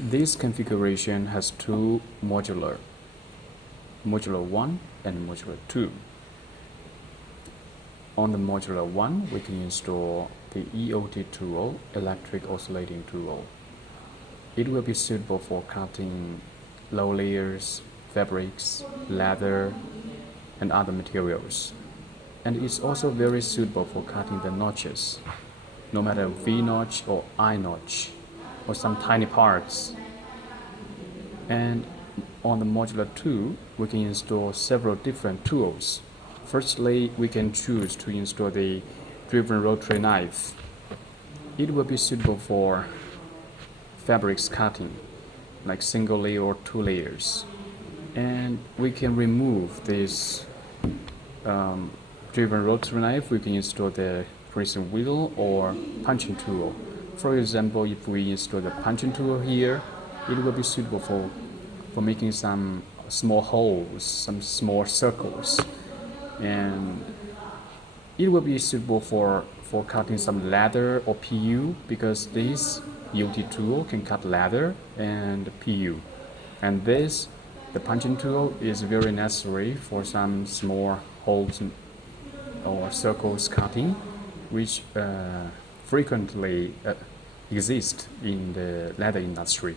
This configuration has two modular 1 and modular 2. On the modular 1, we can install the EOT tool, electric oscillating tool. It will be suitable for cutting low layers, fabrics, leather, and other materials. And it's also very suitable for cutting the notches, no matter V notch or I notch, or some tiny parts. And on the modular 2, we can install several different tools. Firstly, we can choose to install the driven rotary knife. It will be suitable for fabrics cutting, like single layer or 2 layers. And we can remove this driven rotary knife. We can install the precision wheel or punching tool. For example, if we install the punching tool here, it will be suitable for making some small holes, some small circles. And it will be suitable for cutting some leather or PU, because this EOT tool can cut leather and PU. And the punching tool is very necessary for some small holes or circles cutting, which frequently exist in the leather industry.